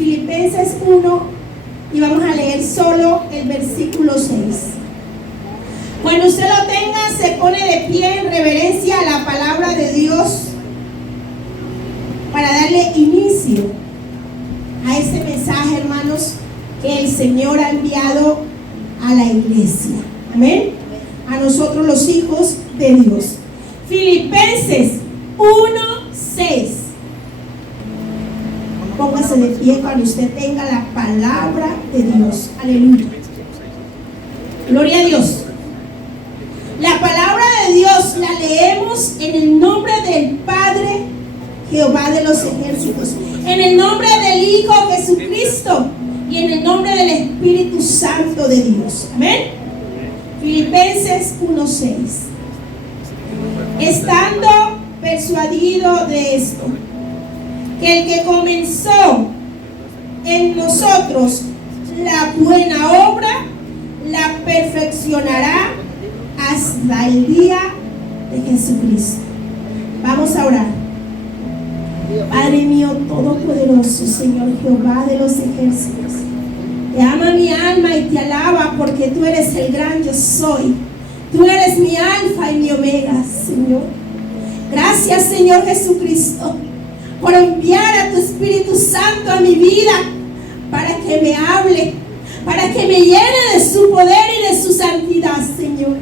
Filipenses 1 y vamos a leer solo el versículo 6. Cuando usted lo tenga, se pone de pie en reverencia a la palabra de Dios para darle inicio a este mensaje, hermanos, que el Señor ha enviado a la iglesia. Amén. A nosotros los hijos de Dios. Filipenses 1:6. Póngase de pie cuando usted tenga la palabra de Dios. Aleluya. Gloria a Dios. La palabra de Dios la leemos en el nombre del Padre, Jehová de los ejércitos, en el nombre del Hijo Jesucristo y en el nombre del Espíritu Santo de Dios. Amén. Filipenses 1:6. Estando persuadido de esto, que el que comenzó en nosotros la buena obra, la perfeccionará hasta el día de Jesucristo. Vamos a orar. Padre mío todopoderoso, Señor Jehová de los ejércitos, te ama mi alma y te alaba porque tú eres el gran yo soy. Tú eres mi alfa y mi omega, Señor. Gracias, Señor Jesucristo, por enviar a tu Espíritu Santo a mi vida para que me hable, para que me llene de su poder y de su santidad, Señor.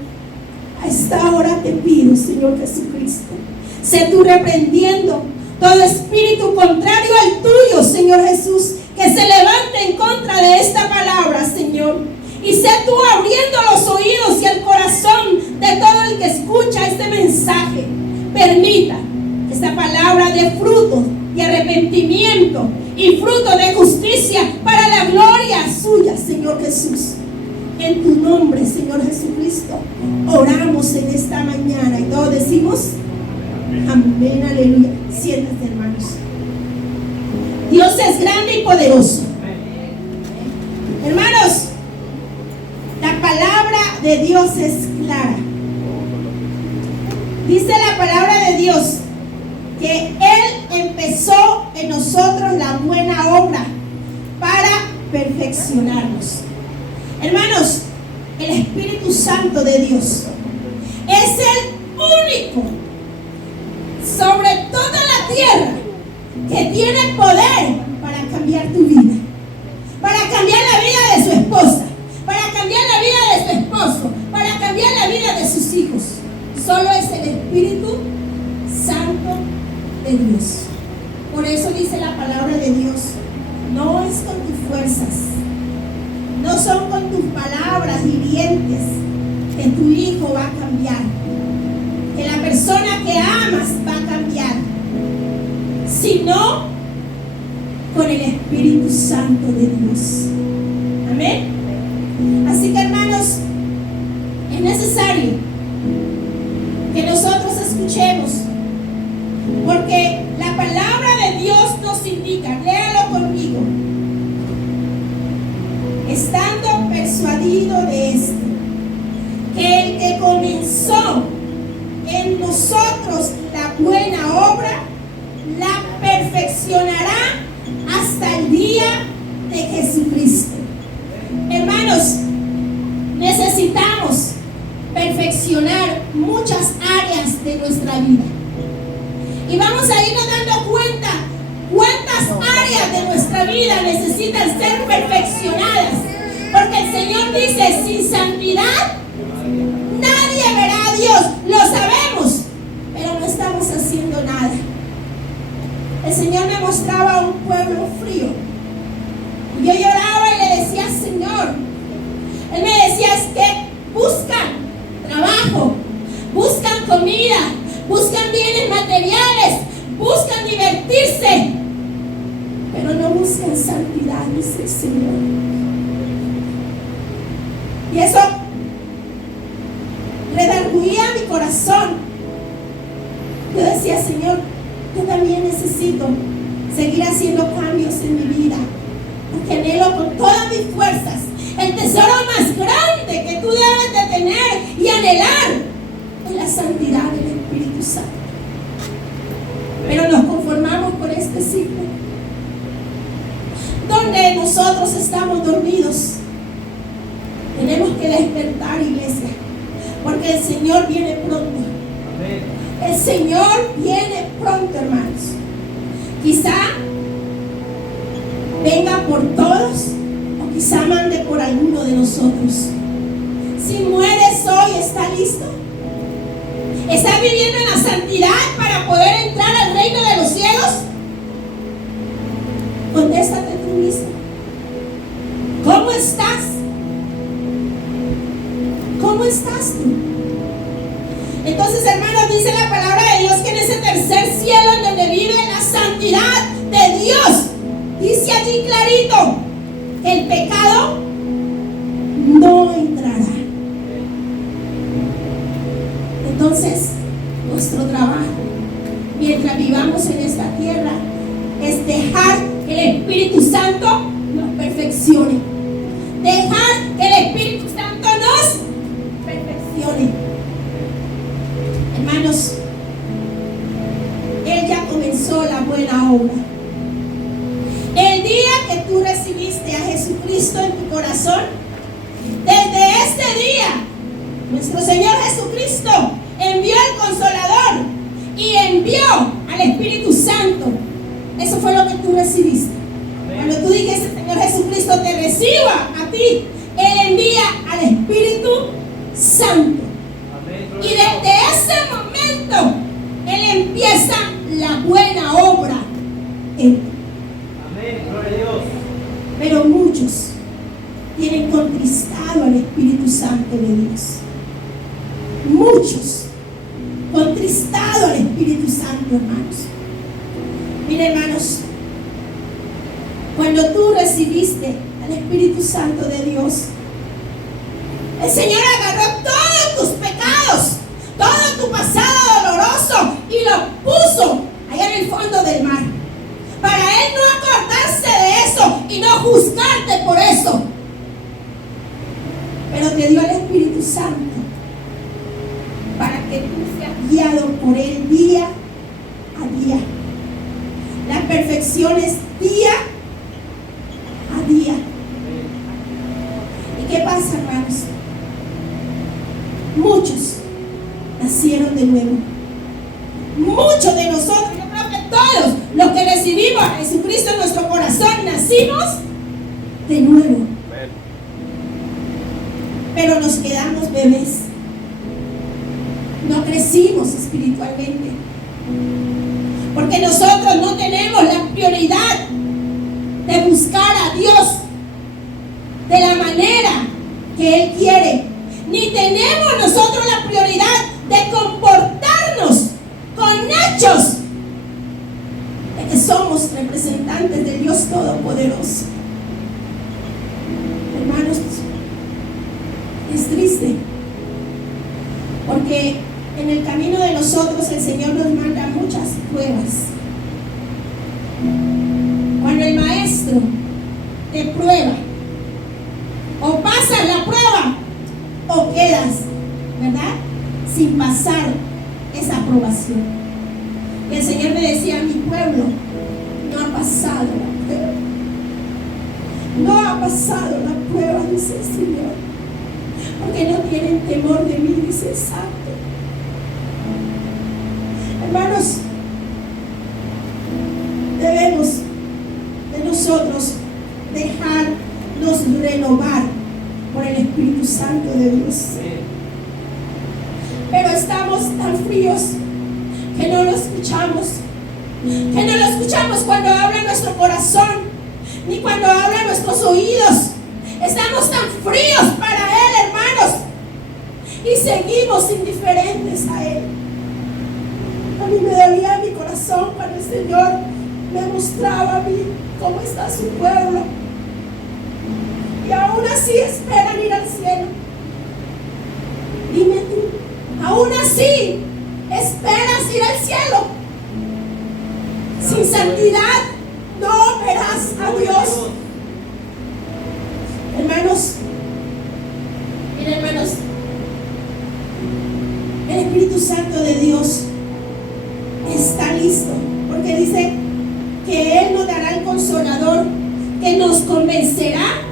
A esta hora te pido, Señor Jesucristo, sé tú reprendiendo todo espíritu contrario al tuyo, Señor Jesús, que se levante en contra de esta palabra, Señor. Y sé tú abriendo los oídos y el corazón de todo el que escucha este mensaje. Permita que esta palabra dé fruto de arrepentimiento y fruto de justicia para la gloria suya, Señor Jesús. En tu nombre, Señor Jesucristo, oramos en esta mañana y todos decimos amén, aleluya. Siéntate, hermanos. Dios es grande y poderoso. Hermanos, la palabra de Dios es clara. Dice la palabra de Dios que Él empezó en nosotros la buena obra para perfeccionarnos. Hermanos, el Espíritu Santo de Dios es el único sobre toda la tierra que tiene poder para cambiar tu vida, para cambiar la vida de su esposa, para cambiar la vida de su esposo, para cambiar la vida de sus hijos. Solo es el Espíritu Santo de Dios. Por eso dice la palabra de Dios, no es con tus fuerzas, no son con tus palabras hirientes que tu hijo va a cambiar, que la persona que amas va a cambiar, sino con el Espíritu Santo de Dios. Amén. Así que, hermanos, es necesario que nosotros escuchemos, porque la palabra de Dios nos indica, léalo conmigo, estando persuadido de esto, que el que comenzó en nosotros la buena obra, la perfeccionará hasta el día de Jesucristo. Hermanos, necesitamos perfeccionar muchas áreas de nuestra vida. Y vamos a irnos dando cuenta cuántas áreas de nuestra vida necesitan ser perfeccionadas. Porque el Señor dice, sin santidad nadie verá a Dios. Lo sabemos, pero no estamos haciendo nada. El Señor me mostraba un pueblo frío. Y yo lloraba y le decía, Señor, Él me decía, es que buscan trabajo, buscan comida, buscan bienes materiales, buscan divertirse, pero no buscan santidad, dice el Señor. Y eso redarguía mi corazón. Yo decía, Señor, yo también necesito seguir haciendo cambios en mi vida, porque anhelo con todas mis fuerzas el tesoro más grande que tú debes de tener y anhelar es la santidad del Espíritu Santo. Pero nos conformamos con este siglo. donde nosotros estamos dormidos. Tenemos que despertar, iglesia, porque el Señor viene pronto. El Señor viene pronto, hermanos. Quizá venga por todos o quizá mande por alguno de nosotros. Si mueres hoy, ¿está listo? ¿Estás viviendo en la santidad para poder entrar al reino de los cielos? Contéstate tú mismo. ¿Cómo estás? ¿Cómo estás tú? Entonces, hermanos, dice la palabra de Dios que en ese tercer cielo en donde vive la santidad de Dios, dice allí clarito que el pecado no entrará. Entonces, nuestro trabajo, mientras vivamos en esta tierra, es dejar que el Espíritu Santo nos perfeccione. Dejar que el Espíritu Santo nos perfeccione. Hermanos, Él ya comenzó la buena obra. El día que tú recibiste a Jesucristo en tu corazón, desde este día, nuestro Señor Jesucristo envió al Consolador y envió al Espíritu Santo. Eso fue lo que tú recibiste. Cuando tú dijiste, Señor Jesucristo, te reciba a ti, Él envía al Espíritu Santo. Y desde ese momento, Él empieza la buena obra en ti. Amén, gloria a Dios. Pero muchos tienen contristado al Espíritu Santo de Dios. Muchos contristado al Espíritu Santo, hermanos. Mira, hermanos, cuando tú recibiste al Espíritu Santo de Dios, el Señor agarró todos tus pecados, todo tu pasado doloroso y lo puso allá en el fondo del mar, para Él no acordarse de eso y no juzgarte por eso, pero te dio al Espíritu Santo para que tú seas guiado por Él día a día. La perfección es día a día. ¿Y qué pasa, hermanos? Muchos nacieron de nuevo. Muchos de nosotros, yo creo que todos los que recibimos a Jesucristo en nuestro corazón, nacimos de nuevo. Pero nos quedamos bebés. No crecimos espiritualmente. Porque nosotros no tenemos la prioridad de buscar a Dios de la manera que Él quiere. Ni tenemos nosotros la prioridad de comportarnos con hechos de que somos representantes de Dios Todopoderoso. Hermanos, es triste, porque en el camino de nosotros el Señor nos manda muchas pruebas. Cuando el maestro te prueba, o pasas la prueba o quedas, ¿verdad?, sin pasar esa aprobación. Y el Señor me decía: mi pueblo no ha pasado la prueba. No ha pasado la prueba, dice el Señor, porque no tienen temor de mí, dice el Santo. Hermanos, debemos de nosotros dejarnos renovar por el Espíritu Santo de Dios. Pero estamos tan fríos que no lo escuchamos. Que no lo escuchamos cuando habla nuestro corazón, ni cuando habla nuestros oídos. Estamos tan fríos para Él, hermanos, y seguimos indiferentes a Él. A mí me dolía mi corazón cuando el Señor me mostraba a mí cómo está su pueblo, y aún así esperan ir al cielo. Dime tú, aún así esperas ir al cielo. Sin santidad no verás a Dios. Hermanos, miren, hermanos, el Espíritu Santo de Dios está listo, porque dice que Él nos dará el Consolador que nos convencerá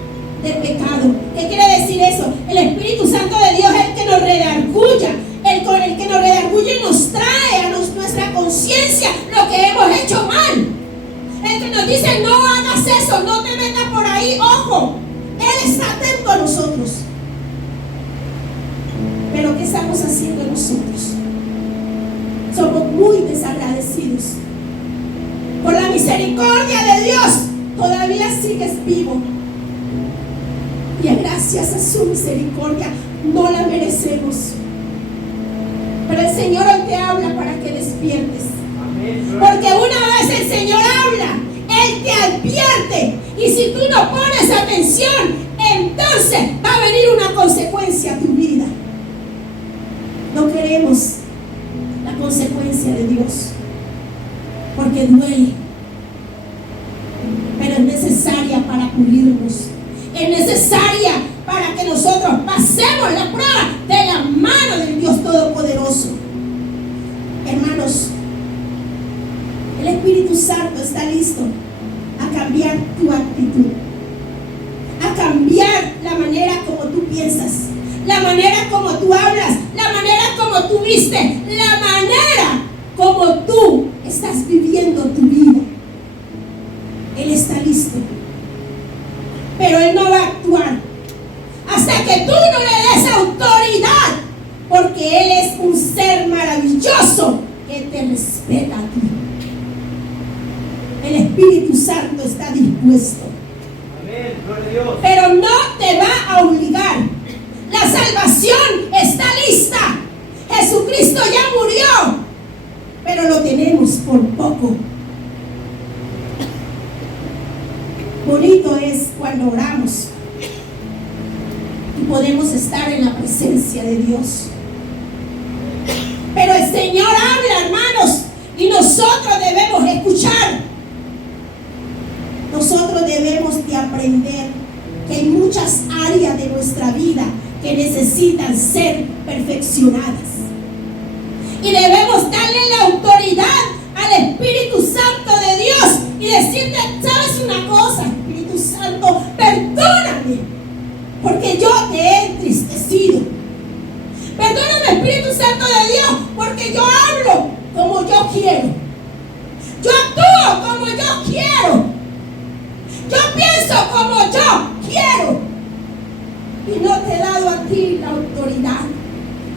de pecado. ¿Qué quiere decir eso? El Espíritu Santo de Dios es el que nos redarguya, el que nos redarguye y nos trae a nuestra conciencia lo que hemos hecho mal. El que nos dice: no hagas eso, no te metas por ahí, ojo. Él está atento a nosotros. Pero ¿qué estamos haciendo nosotros? Somos muy desagradecidos. Por la misericordia de Dios todavía sigues vivo. Y es gracias a su misericordia. No la merecemos. Pero el Señor hoy te habla para que despiertes. Porque una vez el Señor habla, Él te advierte. Y si tú no pones atención, entonces va a venir una consecuencia a tu vida. No queremos la consecuencia de Dios, porque duele, pero es necesaria para pulirnos. Es necesaria para que nosotros pasemos la prueba de la mano del Dios Todopoderoso. Hermanos, el Espíritu Santo está listo a cambiar tu actitud, a cambiar la manera como tú piensas, la manera como tú hablas, la manera como tú vistes, la manera como tú estás viviendo tu vida. Él está listo, pero Él no va a actuar hasta que tú no le des autoridad, porque Él es un ser maravilloso que te respeta a ti. El Espíritu Santo está dispuesto. Amén, gloria a Dios. Pero no te va a obligar. La salvación está lista. Jesucristo ya murió, pero lo tenemos por poco. Bonito es cuando oramos y podemos estar en la presencia de Dios. Pero el Señor habla, hermanos, y nosotros debemos escuchar. Nosotros debemos de aprender que hay muchas áreas de nuestra vida que necesitan ser perfeccionadas. Y debemos darle la autoridad al Espíritu Santo de Dios y decirle: ¿sabes una cosa, Espíritu Santo? Perdóname, porque yo te he entristecido. Perdóname, Espíritu Santo de Dios, porque yo hablo como yo quiero. Yo actúo como yo quiero. Yo pienso como yo quiero. Y no te he dado a ti la autoridad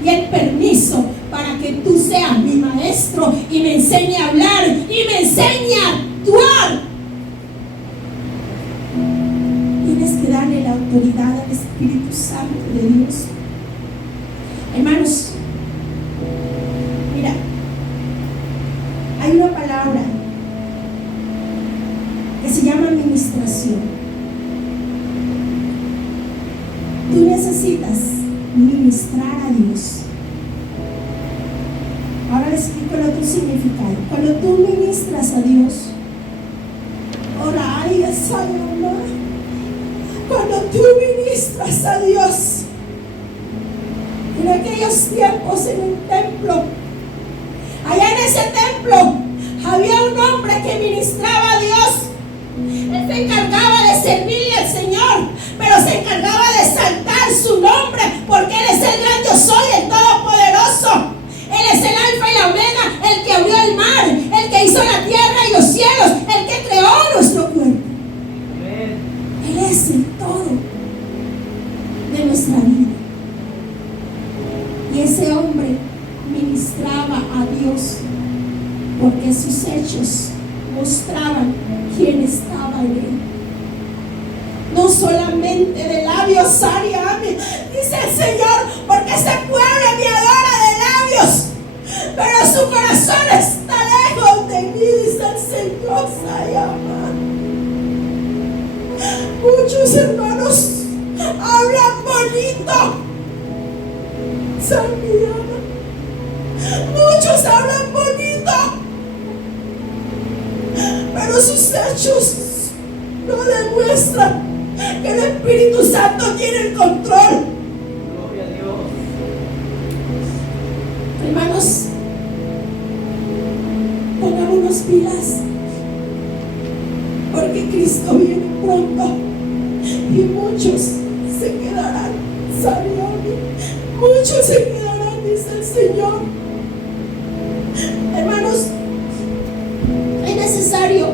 y el permiso para que tú seas mi maestro y me enseñe a hablar y me enseñe a actuar. Tienes que darle la autoridad al Espíritu Santo de Dios. Hermanos, mira, hay una palabra que se llama administración. Tú necesitas ministrar a Dios. Ahora les explico el otro significado. Cuando tú ministras a Dios, ora, ay, esa mamá. Cuando tú ministras a Dios, en aquellos tiempos en un templo, allá en ese templo había un hombre que ministraba a Dios. Él se encargaba de servirle al Señor, pero se encargaba de exaltar su nombre, porque Él es el gran yo soy, el todopoderoso. Él es el alfa y la omega, el que abrió el mar, el que hizo la tierra y los cielos, el que creó nuestro cuerpo. Él es el todo de nuestra vida. Y ese hombre ministraba a Dios porque sus hechos mostraban quién estaba en él. No solamente de labios, Ariame, dice el Señor, porque ese pueblo me adora de labios, pero su corazón está lejos de mí, dice el Señor. Sayama. Muchos hermanos hablan bonito, Sayama. Muchos hablan bonito, pero sus hechos no demuestran que el Espíritu Santo tiene el control. Gloria a Dios. Hermanos, pongámonos pilas, porque Cristo Cristo viene pronto y muchos se quedarán. Muchos se quedarán, dice el Señor. Hermanos, es necesario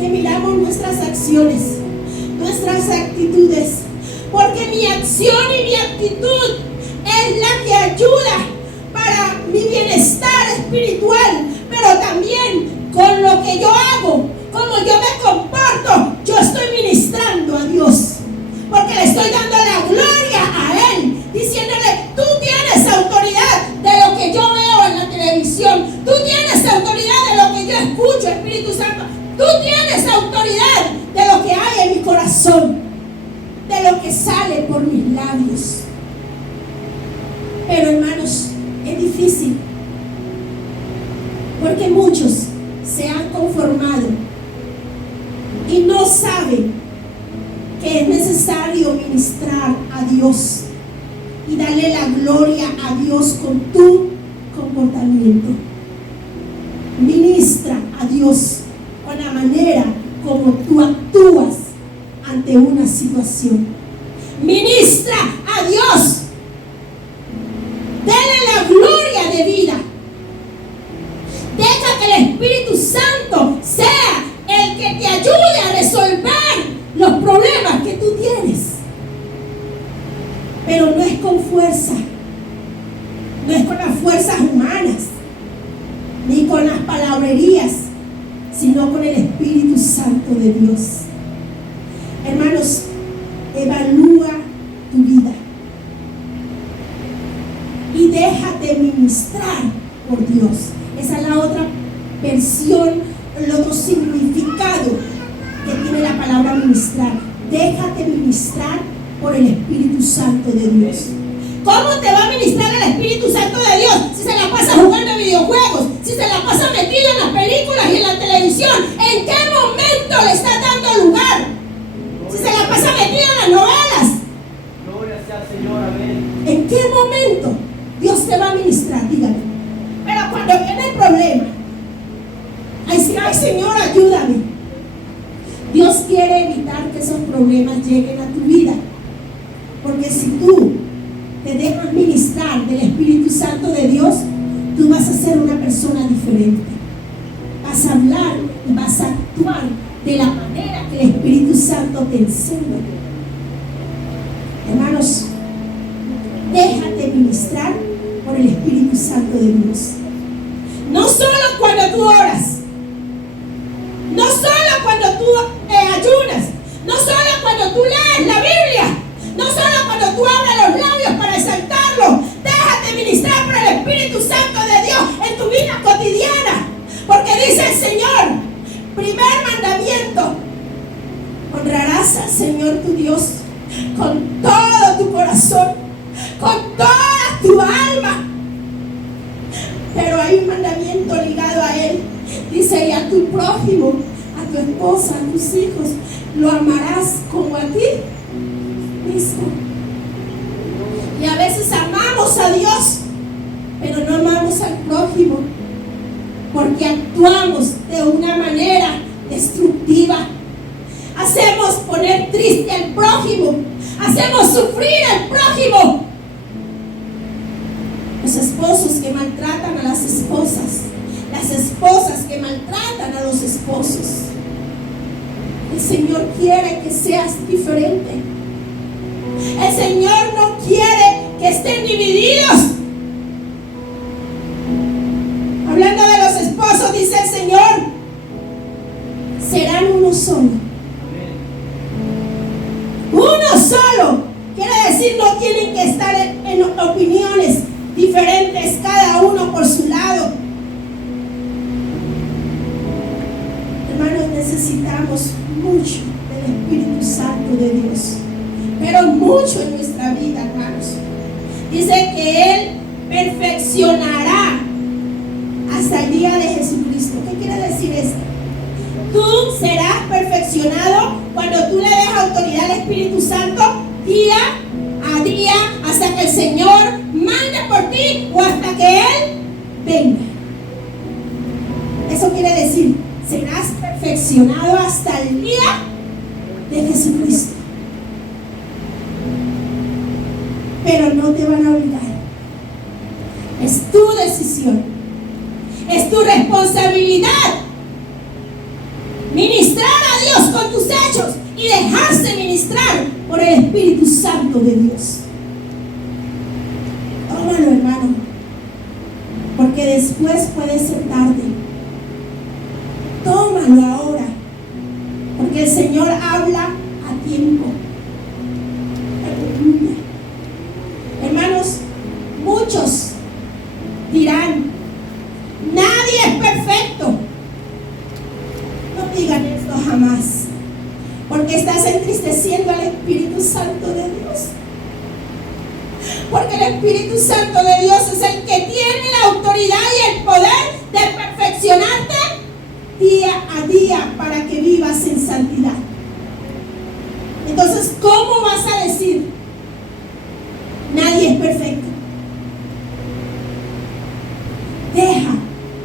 que miramos nuestras acciones, nuestras actitudes, porque mi acción y mi actitud es la que ayuda para mi bienestar espiritual, pero también con lo que yo hago, como yo me comporto, yo estoy ministrando a Dios, porque le estoy dando la gloria a Él, diciéndole: tú tienes autoridad de lo que yo veo en la televisión, tú tienes autoridad de lo que yo escucho, Espíritu Santo, tú tienes autoridad de lo que hay en mi corazón, de lo que sale por mis labios. Pero hermanos, es difícil, porque muchos se han conformado y no saben que es necesario ministrar a Dios y darle la gloria a Dios con tu comportamiento. Ministra a Dios con la manera como tú actúas ante una situación. Ministra a Dios. Dale la gloria de vida. Deja que el Espíritu Santo sea el que te ayude a resolver los problemas que tú tienes. Pero no es con fuerza, no es con las fuerzas humanas, ni con las palabrerías, sino con el Espíritu Santo de Dios. Hermanos, evalúa tu vida y déjate ministrar por Dios. Esa es la otra versión, el otro significado que tiene la palabra ministrar. Déjate ministrar por el Espíritu Santo de Dios. ¿Cómo te va a ministrar el Espíritu Santo de Dios si se la pasa jugando videojuegos, si se la pasa metido en las películas y en la televisión? ¿En qué momento le está dando lugar? Si se la pasa metido en las novelas. Gloria sea al Señor, amén. ¿En qué momento Dios te va a ministrar? Dígame. Pero cuando viene el problema, ay Señor, ayúdame. Dios quiere evitar que esos problemas lleguen a tu vida, porque si tú te dejas ministrar del Espíritu Santo de Dios, tú vas a ser una persona diferente. Vas a hablar y vas a actuar de la manera que el Espíritu Santo te enseña. Hermanos, déjate ministrar por el Espíritu Santo de Dios. No solo cuando tú oras, no solo cuando tú ayunas, no solo cuando tú lees la Biblia, no solo cuando tú abres los labios para exaltarlo. Déjate ministrar por el Espíritu Santo de Dios en tu vida cotidiana, porque dice el Señor, primer mandamiento: honrarás al Señor tu Dios con todo tu corazón, con toda tu alma. Pero hay un mandamiento ligado a él. Dice: y a tu prójimo, a tu esposa, a tus hijos, lo amarás como a ti mismo. Y a veces amamos a Dios, pero no amamos al prójimo, porque actuamos de una manera destructiva. Hacemos poner triste al prójimo, hacemos sufrir al prójimo. Los esposos que maltratan a las esposas, las esposas que maltratan a los esposos. El Señor quiere que seas diferente. El Señor no quiere que estén divididos. Hablando de los esposos, dice el Señor, serán uno solo. Uno solo. Quiere decir, no tienen que estar en opiniones diferentes, cada uno por su lado. Hermanos, necesitamos mucho del Espíritu Santo de Dios, pero mucho en nuestra vida, hermanos. Dice que Él perfeccionará hasta el día de Jesucristo. ¿Qué quiere decir esto? Tú serás perfeccionado cuando tú le des autoridad al Espíritu Santo día a día, hasta que el Señor mande por ti o hasta que Él venga. Eso quiere decir, serás perfeccionado hasta el día de Jesucristo. Pero no te van a obligar. Es tu decisión. Es tu responsabilidad. Ministrar a Dios con tus hechos y dejarse ministrar por el Espíritu Santo de Dios. Tómalo, hermano, porque después puede ser tarde. Tómalo ahora, porque el Señor habla a tiempo. Aleluya. Hermanos, muchos dirán: nadie es perfecto. No digan esto jamás, porque estás entristeciendo al Espíritu Santo de Dios. Porque el Espíritu Santo de Dios es el que tiene la autoridad y el poder de perfeccionarte día a día para que vivas en santidad. Entonces, ¿cómo vas a decir nadie es perfecto? Deja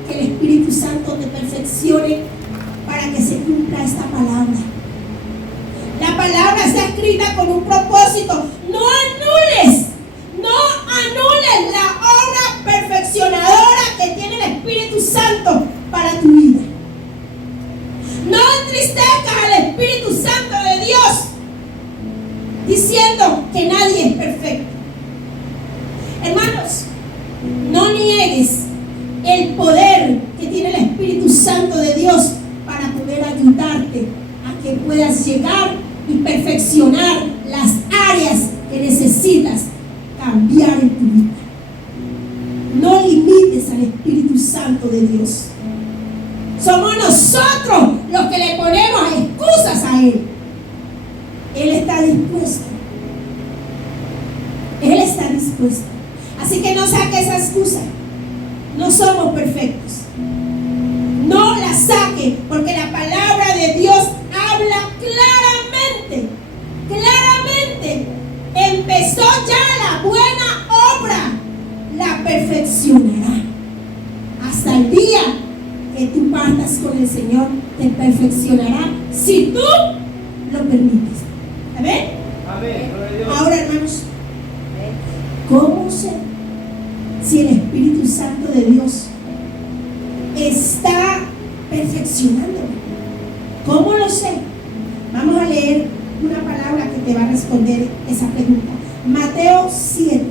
que el Espíritu Santo te perfeccione para que se cumpla esta palabra. La palabra está escrita con un propósito. No anules la obra perfeccionadora que tiene el Espíritu Santo para tu vida. No entristezcas al Espíritu Santo de Dios diciendo que nadie es perfecto. Hermanos, no niegues el poder que tiene el Espíritu Santo de Dios para poder ayudarte a que puedas llegar y perfeccionar las áreas que necesitas cambiar en tu vida. No limites al Espíritu Santo de Dios. Somos nosotros los que le ponemos excusas a Él. Él está dispuesto. Él está dispuesto. Así que no saque esa excusa. No somos perfectos. No la saque, porque la palabra de Dios habla claramente. Empezó ya la buena obra, la perfeccionará. Hasta el día que tú partas con el Señor, te perfeccionará si tú lo permites. ¿Amén? Amén. Ahora, hermanos, ¿cómo sé si el Espíritu Santo de Dios está perfeccionándome? ¿Cómo lo sé? Vamos a leer una palabra que te va a responder esa pregunta. Mateo 7.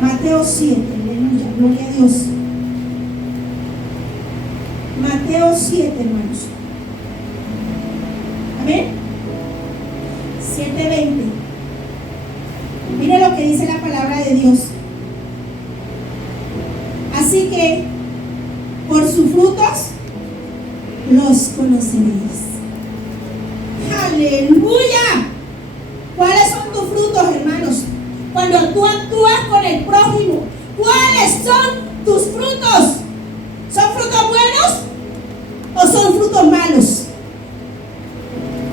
Mateo 7. Aleluya, gloria a Dios. Mateo 7, hermanos. Amén. 7:20. Mire lo que dice la palabra de Dios. Así que por sus frutos los conoceréis. Aleluya. ¿Cuáles son tus frutos, hermanos? Cuando tú actúas con el prójimo, ¿cuáles son tus frutos? ¿Son frutos buenos o son frutos malos?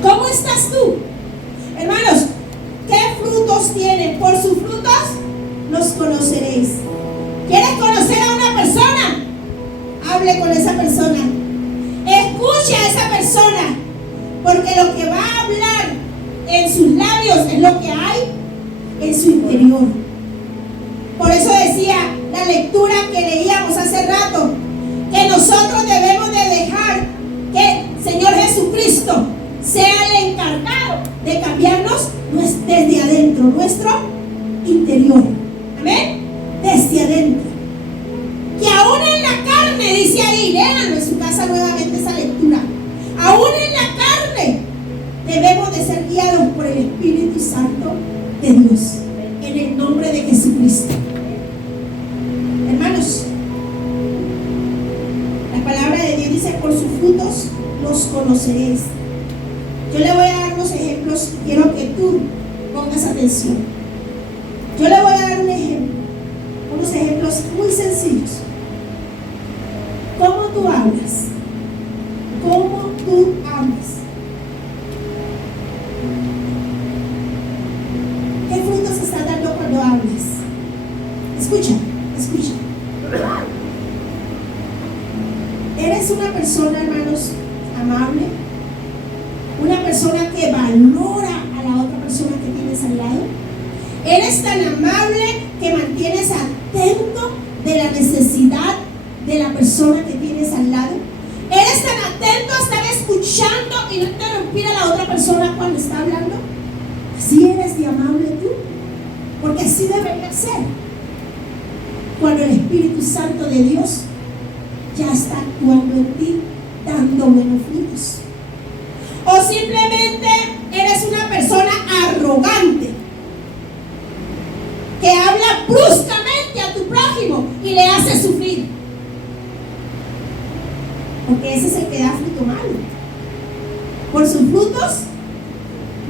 ¿Cómo estás tú? Hermanos, ¿qué frutos tienen? Por sus frutos los conoceréis. ¿Quieres conocer a una persona? Hable con esa persona. Escuche a esa persona. Porque lo que va a hablar en sus labios es lo que hay en su interior. Por eso decía la lectura que leíamos hace rato, que nosotros debemos de dejar que el Señor Jesucristo sea el encargado de cambiarnos desde adentro, nuestro interior. Amén. Desde adentro. Que aún en la carne, dice ahí, léanlo en su casa nuevamente esa lectura. Aún en la carne debemos de ser guiados por el Espíritu Santo de Dios, en el nombre de Jesucristo. Hermanos, la palabra de Dios dice: por sus frutos los conoceréis. Yo le voy a dar unos ejemplos y quiero que tú pongas atención. Yo le voy a dar un ejemplo, unos ejemplos muy sencillos. ¿Cómo tú hablas? ¿Cómo tú hablas? ¿Qué frutos estás dando cuando hablas? Escucha. ¿Eres una persona, hermanos, amable? Una persona persona que valora a la otra persona que tienes al lado? ¿Eres tan amable que mantienes atento de la necesidad de la persona que tienes al lado? ¿Eres tan atento a estar escuchando y no interrumpir a la otra persona cuando está hablando? ¿Así eres de amable tú? Porque así debería ser. Cuando el Espíritu Santo de Dios ya está actuando en ti, dando buenos frutos. O simplemente eres una persona arrogante que habla bruscamente a tu prójimo y le hace sufrir. Porque ese es el que da fruto malo. Por sus frutos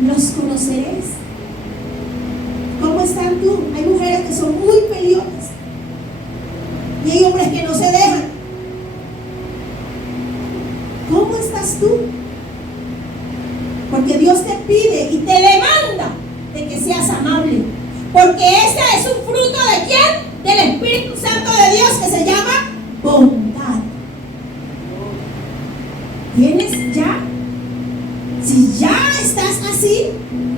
los conoceréis. ¿Cómo están tú? Hay mujeres que son muy peleonas y hay hombres que no se dejan. ¿Cómo estás tú? Porque Dios te pide y te demanda de que seas amable. Porque ese es un fruto ¿de quién? Del Espíritu Santo de Dios, que se llama bondad. ¿Tienes ya? Si ya estás así,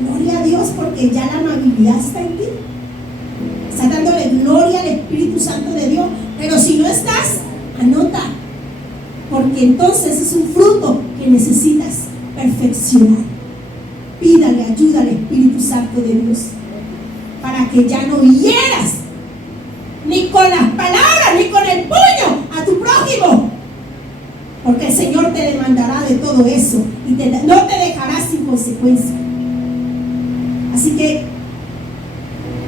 gloria a Dios, porque ya la amabilidad está en ti. Estás dándole gloria al Espíritu Santo de Dios. Pero si no estás, anota. Porque entonces es un fruto que necesitas perfeccionar. Pídale ayuda al Espíritu Santo de Dios para que ya no hieras ni con las palabras ni con el puño a tu prójimo, porque el Señor te demandará de todo eso y no te dejará sin consecuencia. Así que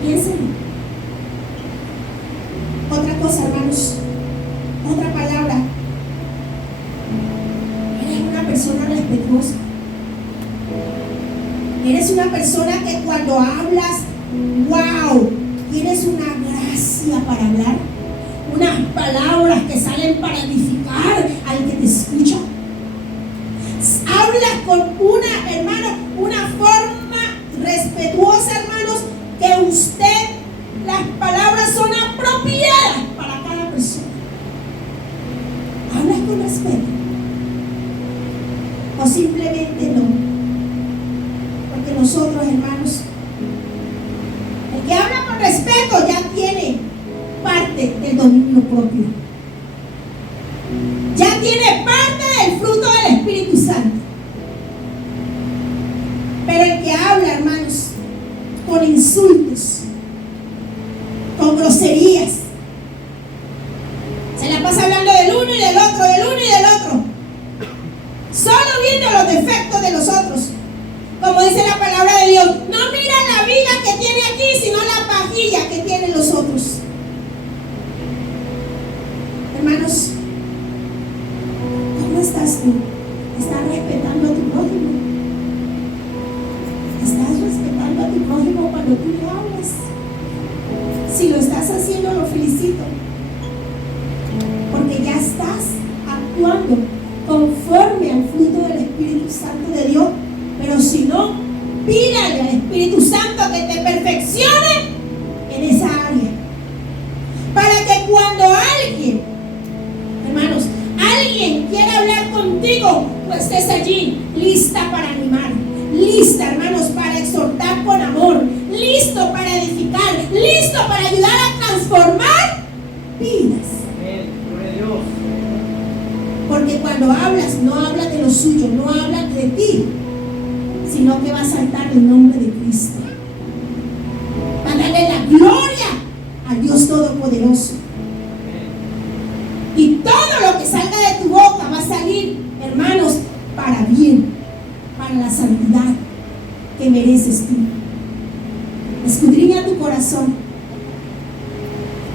piensen. Otra cosa, hermanos, otra palabra. Eres una persona respetuosa. Eres una persona que cuando hablas, wow, tienes una gracia para hablar, unas palabras que salen para edificar al que te escucha. Hablas con una, hermano, una forma respetuosa, hermanos, que usted, las palabras son apropiadas para cada persona. Hablas con respeto o simplemente no. Porque nosotros, hermanos, el que habla con respeto ya tiene parte del dominio propio. Ya tiene parte del fruto del Espíritu Santo. Pero el que habla, hermanos, con insultos, con groserías, se la pasa hablando del uno y del otro, del uno y del otro, solo viendo los defectos de los otros. Como dice la palabra de Dios, no mira la viga que tiene aquí, sino la pajilla que tienen los otros. Hermanos, ¿cómo estás tú? ¿Estás respetando a tu prójimo? ¿Estás respetando a tu prójimo cuando tú le hablas? Si lo estás haciendo, lo felicito. Porque ya estás actuando conforme al fruto del Espíritu Santo de Dios. Pero si no, pídale al Espíritu Santo que te perfeccione en esa área. Para que cuando alguien, hermanos, alguien quiera hablar contigo, pues estés allí, lista para animar, lista, hermanos, para exhortar con amor, listo para edificar, listo para ayudar a transformar vidas. Gloria a Dios. Porque cuando hablas, no hablas de lo suyo, no hablas de ti, sino que va a saltar el nombre de Cristo. Va a darle la gloria a Dios Todopoderoso. Y todo lo que salga de tu boca va a salir, hermanos, para bien, para la santidad que mereces tú. Escudriña tu corazón.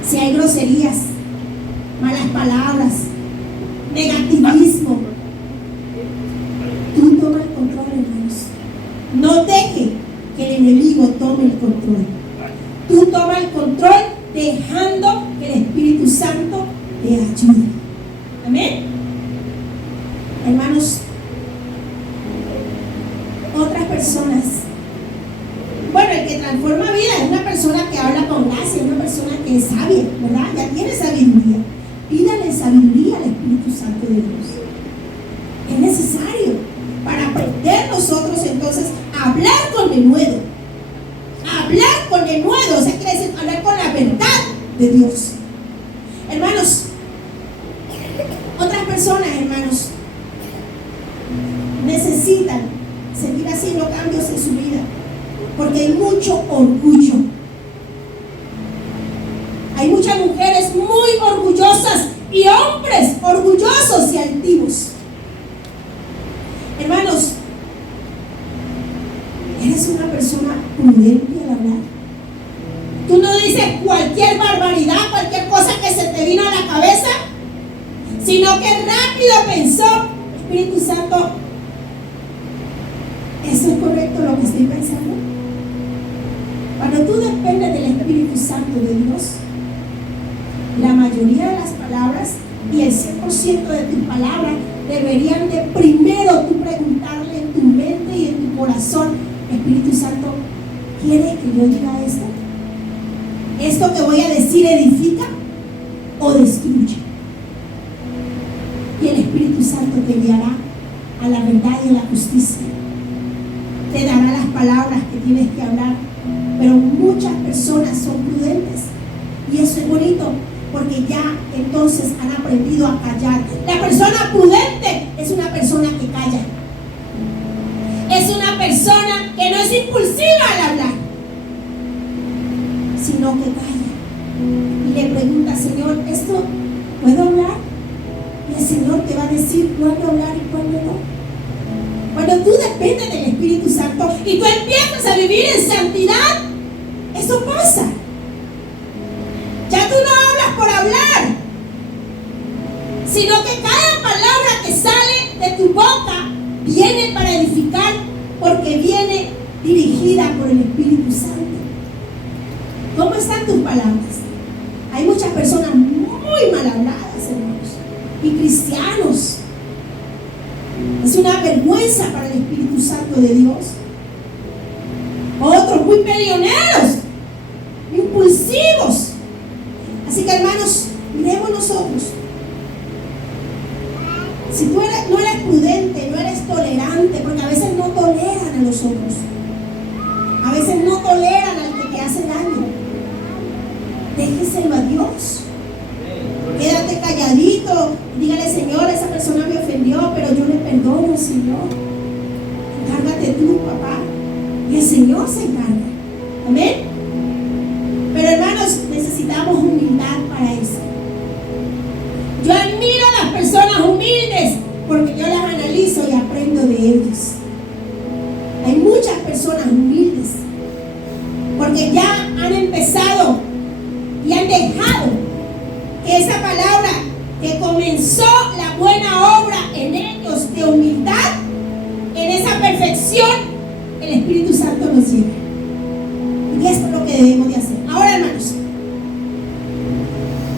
Si hay groserías, malas palabras, negativismo, tú toma el control, hermanos. No deje que el enemigo tome el control. Tú toma el control dejando que el Espíritu Santo te ayude. Amén. Hermanos, otras personas. Bueno, el que transforma vida es una persona que habla con gracia, una persona que es sabia, ¿verdad? Ya tiene sabiduría. Pídale sabiduría al Espíritu Santo de Dios. Es necesario para aprender nosotros entonces a hablar con denuedo. Hablar con denuedo, o sea, quiere decir hablar con la verdad de Dios. Hermanos, otras personas, hermanos, necesitan seguir haciendo cambios en su vida porque hay mucho orgullo. Hay muchas mujeres muy orgullosas y hombres orgullosos y altivos. Hermanos, eres una persona prudente al hablar. Tú no dices cualquier barbaridad, cualquier cosa que se te vino a la cabeza, sino que rápido pensó, Espíritu Santo, ¿eso es correcto lo que estoy pensando? Cuando tú dependes del Espíritu Santo de Dios, la mayoría de las palabras y el 100% de tus palabras deberían de primero tú preguntarle en tu mente y en tu corazón, Espíritu Santo, ¿quiere que yo diga esto? ¿Esto que voy a decir edifica o destruye? Y el Espíritu Santo te guiará a la verdad y a la justicia. Te dará las palabras que tienes que hablar. Pero muchas personas son prudentes. Y eso es bonito, porque ya entonces han aprendido a callar. La persona prudente es una persona que calla. Es una persona que no es impulsiva al hablar, sino que calla. Y le pregunta, Señor, ¿esto puedo hablar? Y el Señor te va a decir cuándo hablar y cuándo no. Cuando tú dependes del Espíritu Santo y tú empiezas a vivir en santidad, eso pasa. Ya tú no hablas por hablar, sino que cada palabra que sale de tu boca viene para edificar, porque viene dirigida por el Espíritu Santo. ¿Cómo están tus palabras? Hay muchas personas muy mal habladas, hermanos, y cristianos. Es una vergüenza para el Espíritu Santo de Dios. Otros muy peleoneros, impulsivos. Así que, hermanos, miremos nosotros. Si tú no eres prudente, no eres tolerante, porque a veces no toleran a los otros, a veces no toleran al que te hace daño, déjeselo a Dios. Quédate calladito, dígale, Señor, esa persona me ofendió, pero yo le perdono, Señor. Encárgate tú, papá, y el Señor se encarga. Amén. Pero, hermanos, necesitamos humildad para eso. Yo admiro a las personas humildes porque yo las analizo y aprendo de ellos. Hay muchas personas humildes porque ya han empezado y han dejado que esa palabra que comenzó la buena obra en ellos de humildad, en esa perfección, el Espíritu Santo nos lleva. Y esto es lo que debemos de hacer. Ahora, hermanos,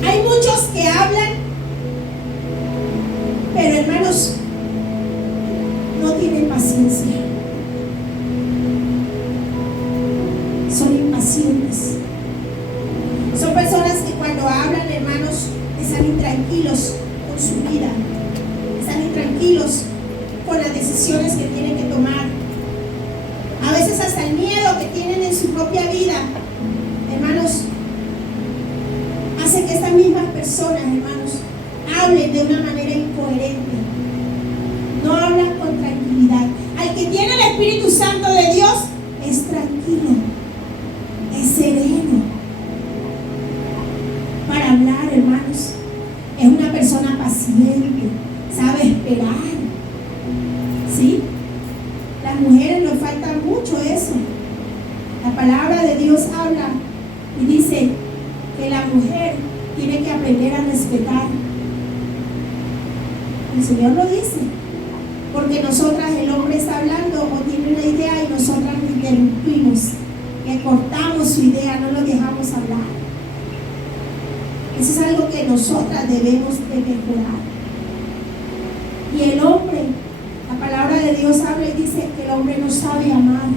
hay muchos que hablan, pero, hermanos, no tienen paciencia. Son impacientes. Son personas que cuando hablan, hermanos, están intranquilos con su vida. Están intranquilos con las decisiones que tienen que tomar. A veces hasta el miedo que tienen en su propia vida, hermanos, hace que estas mismas personas, hermanos, hablen de una manera incoherente. No hablan con tranquilidad. Al que tiene el Espíritu Santo de Dios es tranquilo, es sereno para hablar, hermanos. Es una persona paciente, sabe esperar. ¿Sí? Las mujeres nos falta mucho eso. La palabra de Dios habla y dice que la mujer tiene que aprender a respetar. El Señor lo dice, porque nosotras, el hombre está hablando o tiene una idea y nosotras lo interrumpimos, que cortamos su idea, no lo dejamos hablar. Eso es algo que nosotras debemos de mejorar. Y el hombre, la palabra de Dios habla y dice que el hombre no sabe amar.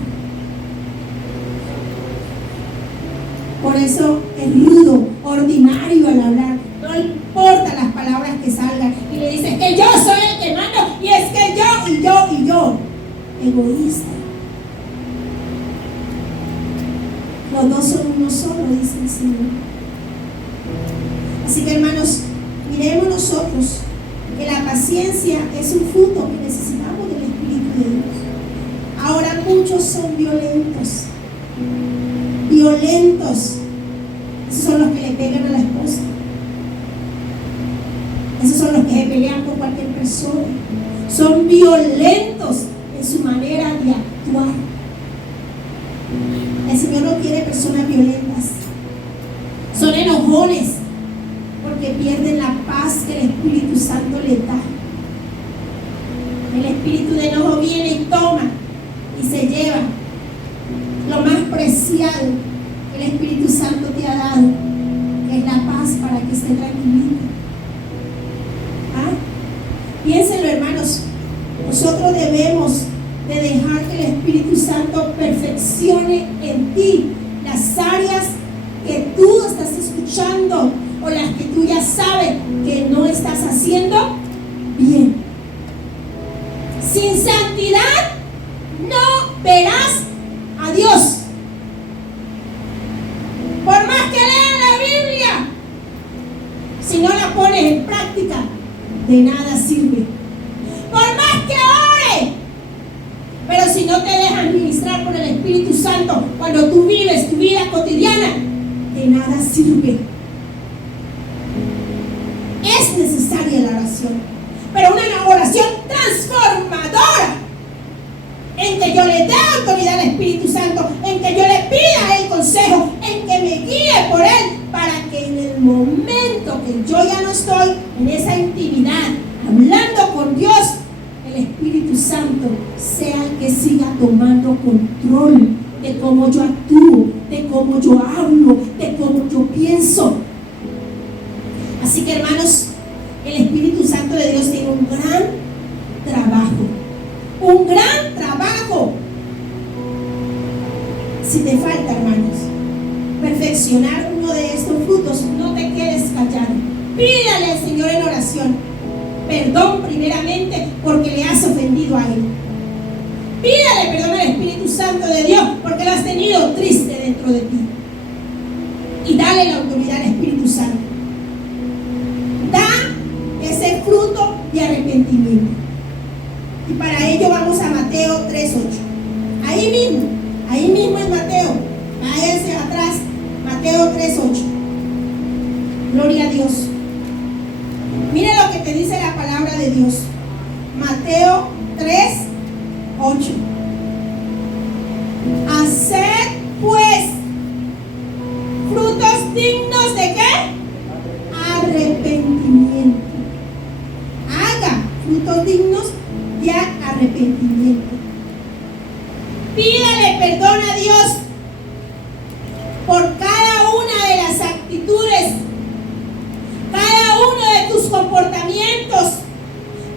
Por eso es rudo, ordinario al hablar. No importa las palabras que salgan. Y le dice que yo soy el que mando. Y es que yo. egoísta. Los dos son uno solo, dice el Señor. Así que, hermanos, miremos nosotros que la paciencia es un fruto que necesitamos del Espíritu de Dios. Ahora muchos son violentos. Violentos. Esos son los que le pegan a la esposa. Esos son los que se pelean con cualquier persona. Son violentos en su manera de actuar. El Señor no quiere personas violentas. Son enojones porque pierden la paz que el Espíritu Santo les da. El espíritu de enojo viene y toma y se lleva lo más preciado que el Espíritu Santo te ha dado, que es la paz para que esté tranquilo. Piénsenlo, hermanos, nosotros debemos de dejar que el Espíritu Santo perfeccione en ti las áreas que tú estás escuchando o las que tú ya sabes que no estás haciendo bien. Sin santidad no verás a Dios. Por más que leas la Biblia, si no la pones en práctica, de nada sirve. Por más que ore, pero si no te dejas ministrar por el Espíritu Santo cuando tú vives tu vida cotidiana, de nada sirve. Es necesaria la oración, pero una oración transformadora, en que yo le dé autoridad al Espíritu Santo, en que yo le pida el consejo, en que me guíe por él, para que en el momento que yo ya no estoy en esa intimidad, hablando con Dios, el Espíritu Santo sea el que siga tomando control de cómo yo actúo, de cómo yo hablo, de cómo yo pienso. Así que, hermanos, el Espíritu Santo de Dios tiene un gran trabajo. Un gran trabajo. Si te falta, hermanos, perfeccionar uno de estos frutos, no te quedes callado. Pídale al Señor en oración perdón primeramente porque le has ofendido a Él. Pídale perdón al Espíritu Santo de Dios porque lo has tenido triste dentro de ti. Y dale la autoridad al Espíritu Santo. Da ese fruto de arrepentimiento. Y para ello vamos a Mateo 3:8. Ahí mismo en Mateo. Váyanse atrás. Mateo 3:8. Gloria a Dios. Mira lo que te dice la palabra de Dios. Mateo 3:8. Haced pues frutos dignos de ¿qué? Arrepentimiento. Haga frutos dignos de arrepentimiento. Pídale perdón a Dios por cada una de las actitudes, cada uno de tus comportamientos,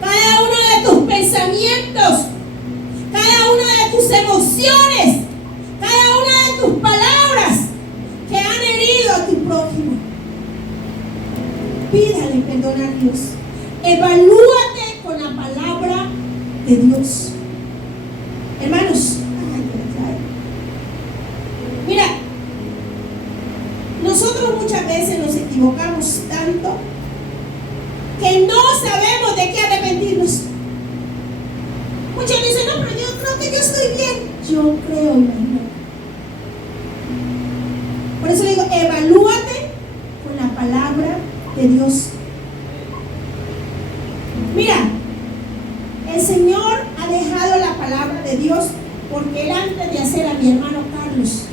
cada uno de tus pensamientos, cada una de tus emociones, cada una de tus palabras que han herido a tu prójimo. Pídale perdón a Dios. Evalúate con la palabra de Dios. Hermanos, mira, nosotros muchas veces nos equivocamos tanto que no sabemos de qué arrepentirnos. Muchos dicen, no, pero yo creo que yo estoy bien. Yo creo, hermano. Por eso le digo, evalúate con la palabra de Dios. Mira, el Señor ha dejado la palabra de Dios porque Él, antes de hacer a mi hermano Carlos,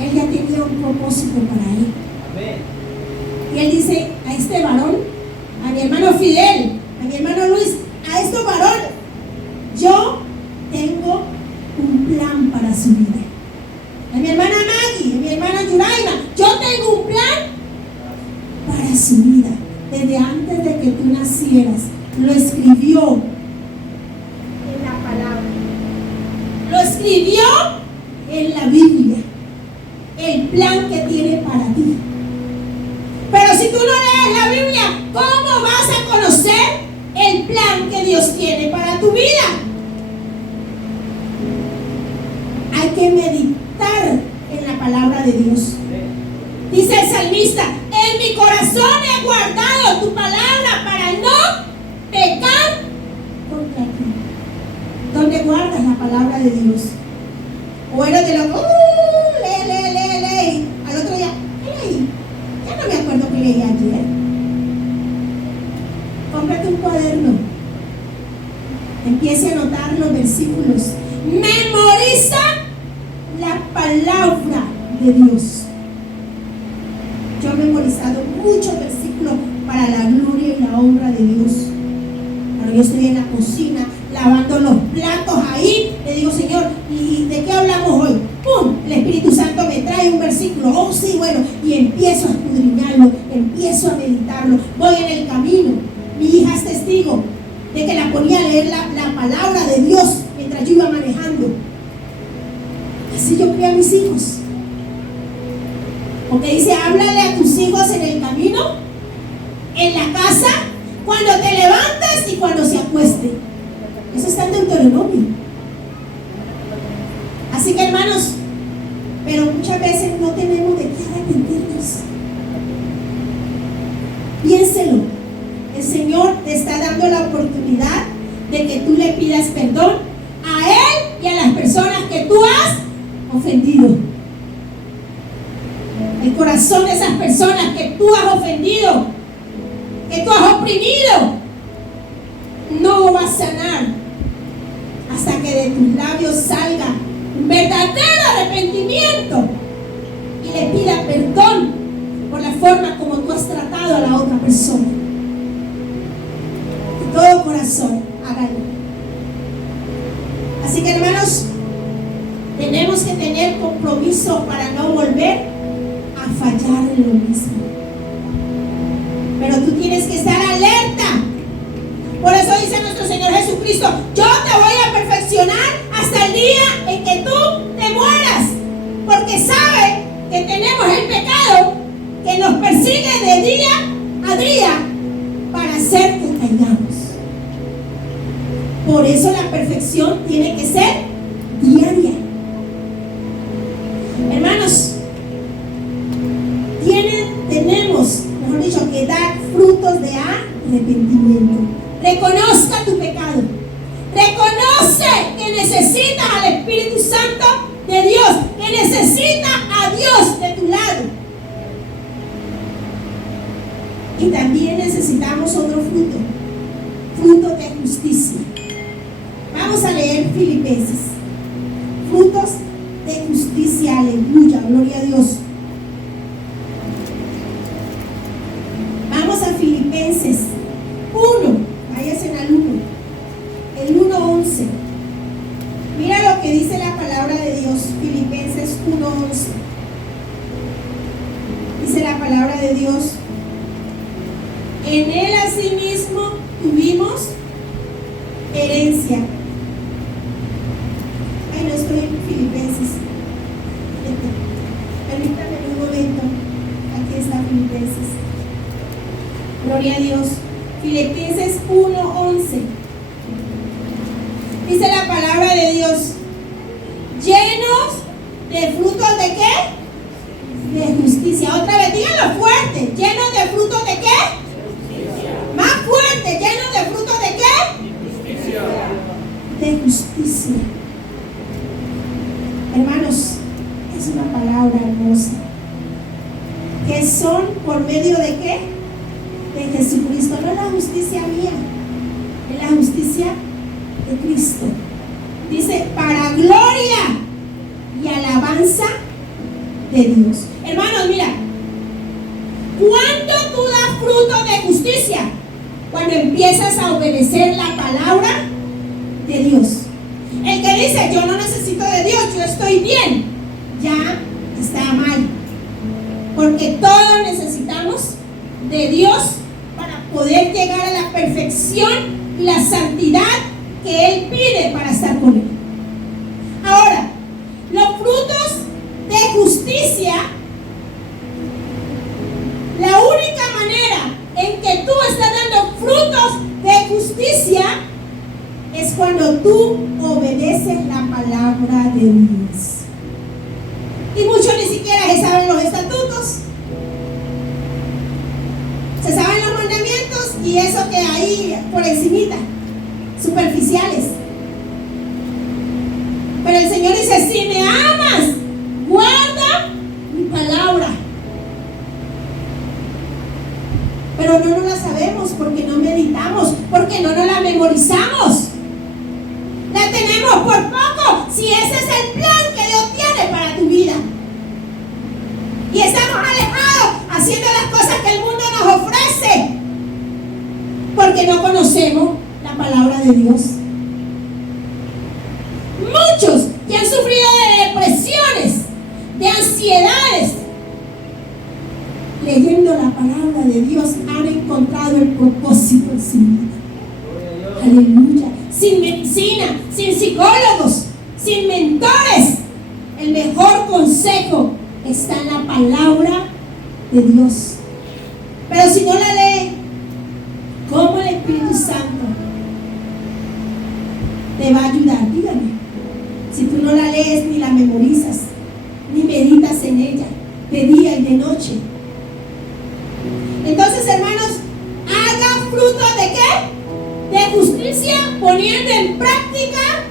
Él ya tenía un propósito para él. Amén. Y Él dice a este varón, a mi hermano Fidel, a mi hermano Luis, a estos varones, yo tengo un plan para su vida. A mi hermana Maggie, a mi hermana Yuraima, yo tengo un plan para su vida. Desde antes de que tú nacieras, lo escribió en la palabra. Lo escribió en la Biblia. El plan que tiene para ti. Pero si tú no lees la Biblia, ¿cómo vas a conocer el plan que Dios tiene para tu vida? hay que meditar en la palabra de Dios. Dice el salmista: en mi corazón he guardado tu palabra para no pecar contra ti. ¿Dónde guardas la palabra de Dios? O eres de los lee. Al otro día, ¿qué leí? Ya no me acuerdo qué leí ayer. Cómprate un cuaderno. Empiece a anotar los versículos. Memoriza la palabra de Dios. Yo he memorizado muchos versículos para la gloria y la honra de Dios. Cuando yo estoy en la cocina lavando los platos ahí, le digo: Señor, ¿y de qué hablamos hoy? ¡Pum! El Espíritu Santo me trae un versículo. Oh, sí, bueno. Y empiezo a escudriñarlo, empiezo a meditarlo. Voy en el camino. Mi hija es testigo de que la ponía a leer la palabra de Dios mientras yo iba manejando. Así yo crié a mis hijos. Porque dice: háblale a tus hijos en el camino, en la casa, cuando te levantas y cuando se acueste. Eso está en Deuteronomio. Así que, hermanos, pero muchas veces no tenemos de qué arrepentirnos. Piénselo. El Señor te está dando la oportunidad de que tú le pidas perdón a Él y a las personas que tú has ofendido. El corazón de esas personas que tú has ofendido, que tú has oprimido, no va a sanar hasta que de tus labios salga un verdadero arrepentimiento y le pida perdón por la forma como tú has tratado a la otra persona. De todo corazón, hágalo. Así que, hermanos, tenemos que tener compromiso para no volver a fallar en lo mismo. Pero tú tienes que estar alerta. Por eso dice nuestro Señor Jesucristo: yo te voy a perfeccionar hasta el día en que tú te mueras. Porque sabe que tenemos el pecado que nos persigue de día a día para hacer que caigamos. Por eso la perfección tiene que ser diaria. Hermanos, tenemos, mejor dicho, que dar frutos de arrepentimiento. Reconozca tu pecado. Reconoce que necesitas al Espíritu Santo de Dios, que necesitas a Dios de tu lado. Y también necesitamos otro fruto, fruto de justicia. Vamos a leer Filipenses. Frutos de justicia, aleluya, gloria a Dios. Vamos a Filipenses 1, váyase al 1, el 1:11. Mira lo que dice la palabra de Dios, Filipenses 1:11. Dice la palabra de Dios: en Él asimismo tuvimos herencia. Ay, no estoy en Filipenses. Permítame un momento. Aquí está Filipenses. Gloria a Dios. Filipenses 1:11. Dice la palabra de Dios: llenos de frutos de qué? De justicia. Otra vez, díganlo fuerte. Llenos de frutos de qué? Más fuerte. Llenos de frutos de qué? Justicia. De justicia. Hermanos, es una palabra hermosa. Que son por medio de qué? De Jesucristo. No es la justicia mía, es la justicia de Cristo. Dice: para gloria y alabanza de Dios. Hermanos, mira, ¿cuándo tú das fruto de justicia? Cuando empiezas a obedecer la palabra de Dios. El que dice: yo no necesito de Dios, yo estoy bien, ya está mal. Porque todos necesitamos de Dios para poder llegar a la perfección y la santidad que Él pide para estar con Él. Ahora, los frutos de justicia, la única manera en que tú estás dando frutos de justicia es cuando tú obedeces la palabra de Dios. por encimita, superficiales. Pero el Señor dice, si me amas, guarda mi palabra. Pero no nos la sabemos porque no meditamos, porque no nos la memorizamos. La tenemos por poco, si ese es el plan que Dios tiene para tu vida. Y estamos alejados haciendo las cosas que el mundo nos ofrece, porque no conocemos la palabra de Dios. Muchos que han sufrido de depresiones, de ansiedades, leyendo la palabra de Dios, han encontrado el propósito en su vida. Aleluya. Sin medicina, sin psicólogos, sin mentores, el mejor consejo está en la palabra de Dios. Pero si no la lee, ¿cómo el Espíritu Santo te va a ayudar? Dígame. Si tú no la lees, ni la memorizas, ni meditas en ella de día y de noche. Entonces, hermanos, haga fruto de ¿qué? De justicia, poniendo en práctica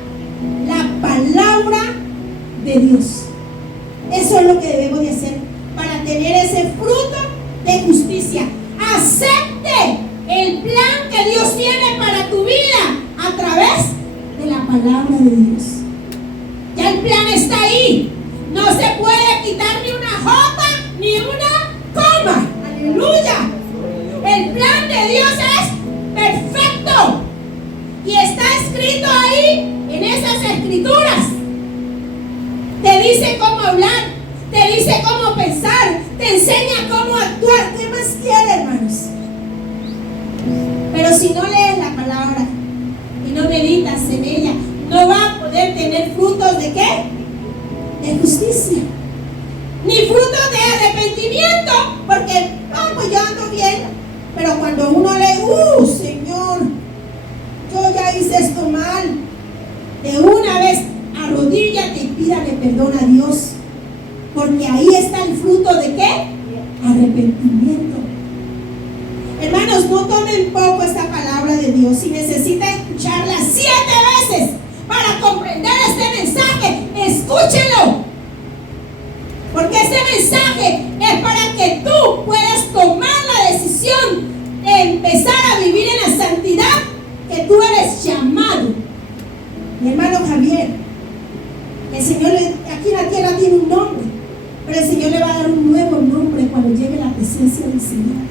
la palabra de Dios. Eso es lo que debemos de hacer para tener ese fruto de justicia. Acepte el plan que Dios tiene para tu vida a través de la palabra de Dios. Ya el plan está ahí. No se puede quitar ni una jota ni una coma. Aleluya. El plan de Dios es perfecto y está escrito ahí en esas escrituras. Te dice cómo hablar, te dice cómo pensar, te enseña cómo actuar. ¿Qué más quiere, hermanos? Pero si no lees la palabra y no meditas en ella, no va a poder tener frutos de ¿qué? De justicia, ni frutos de arrepentimiento, porque pues yo ando bien. Pero cuando uno lee, Señor, yo ya hice esto mal, de una vez arrodíllate y pídale perdón a Dios, porque ahí está el fruto de ¿qué? Arrepentimiento. Hermanos, no tomen poco esta palabra de Dios. Si necesita escucharla 7 veces para comprender este mensaje, escúchelo, porque este mensaje es para que tú puedas tomar la decisión de empezar a vivir en la santidad que tú eres llamado. Mi hermano Javier, el Señor aquí en la tierra tiene un nombre, pero el Señor le va a dar un nuevo nombre cuando llegue la presencia del Señor.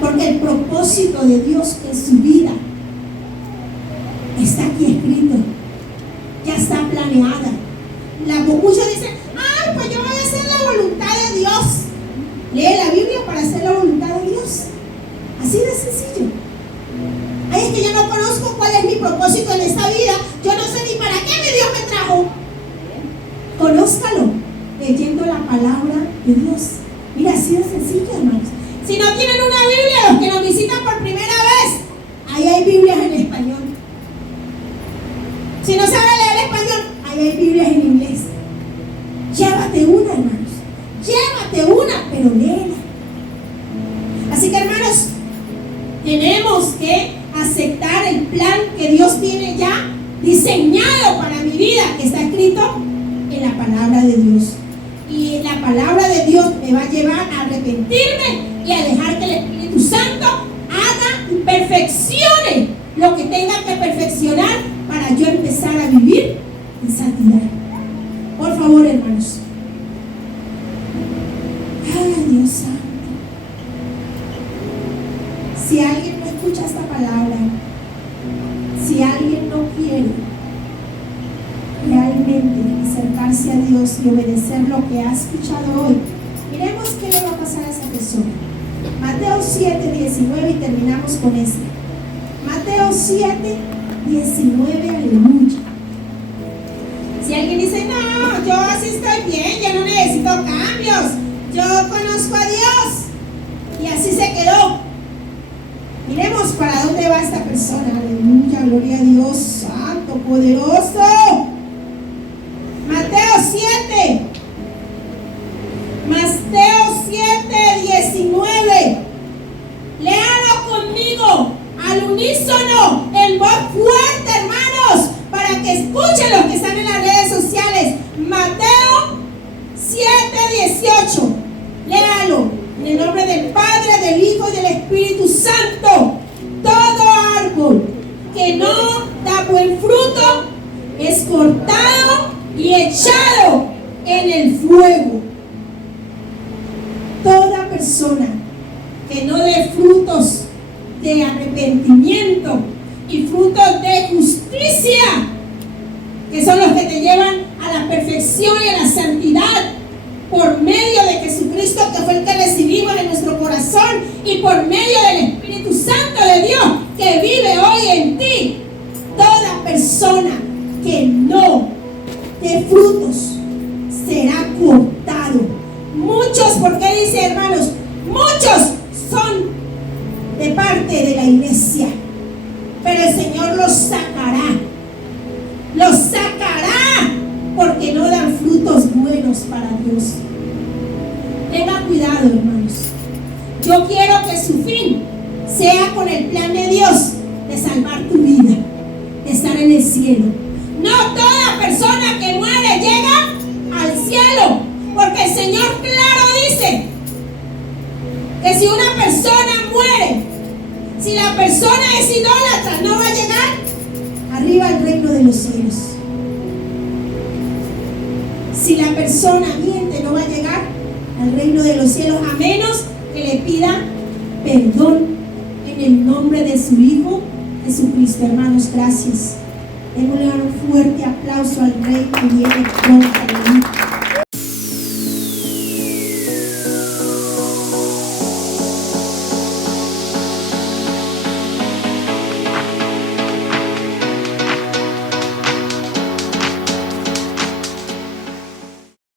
Porque el propósito de Dios en su vida está aquí escrito, ya está planeada. Muchos dicen, pues yo voy a hacer la voluntad de Dios. Lee la Biblia para hacer la voluntad de Dios. Así de sencillo. Ay, es que yo no conozco cuál es mi propósito en esta vida. Yo no sé ni para qué mi Dios me trajo. Conózcalo leyendo la palabra de Dios. Mira, así de sencillo, hermanos. Si no tienen una Biblia, los que nos visitan por primera vez, ahí hay Biblias en español. Si no sabe leer español, ahí hay Biblias en inglés. Llévate una, hermanos. Llévate una, pero léela. Así que, hermanos, tenemos que aceptar el plan que Dios tiene ya diseñado para mi vida, que está escrito en la palabra de Dios. Y la palabra de Dios me va a llevar a arrepentirme y a dejar que el Espíritu Santo haga y perfeccione lo que tenga que perfeccionar para yo empezar a vivir en santidad. Por favor, hermanos. Ay, Dios santo. Si alguien no escucha esta palabra, si alguien no quiere realmente acercarse a Dios y obedecer lo que ha escuchado hoy, miremos qué le va a pasar a esa persona. Mateo 7, 19 y terminamos con esto. Mateo 7, 19, aleluya. Si alguien dice, no, yo así estoy bien, yo no necesito cambios, yo conozco a Dios, y así se quedó. Miremos para dónde va esta persona. Aleluya, gloria a Dios, santo, poderoso. Mateo 7, Mateo 7, 19. Léalo conmigo. unísono, en voz fuerte, hermanos, para que escuchen los que están en las redes sociales. Mateo 7:18. Léalo. En el nombre del Padre, del Hijo y del Espíritu Santo. Todo árbol que no da buen fruto es cortado y echado en el fuego. Toda persona que no dé frutos de arrepentimiento y frutos de justicia, que son los que te llevan a la perfección y a la santidad, por medio de Jesucristo, que fue el que recibimos en nuestro corazón, y por medio del Espíritu Santo de Dios que vive hoy en ti. Toda persona que no dé frutos será cortado. Muchos, ¿por qué dice, hermanos? Muchos son de parte de la iglesia, pero el Señor los sacará. Los sacará porque no dan frutos buenos para Dios. Tenga cuidado, hermanos. Yo quiero que su fin sea con el plan de Dios de salvar tu vida, de estar en el cielo. No toda persona que muere llega al cielo, porque el Señor claro dice que si una persona muere, si la persona es idólatra, no va a llegar arriba al reino de los cielos. Si la persona miente, no va a llegar al reino de los cielos, a menos que le pida perdón en el nombre de su Hijo Jesucristo. Hermanos, gracias. Démosle un fuerte aplauso al Rey que viene pronto.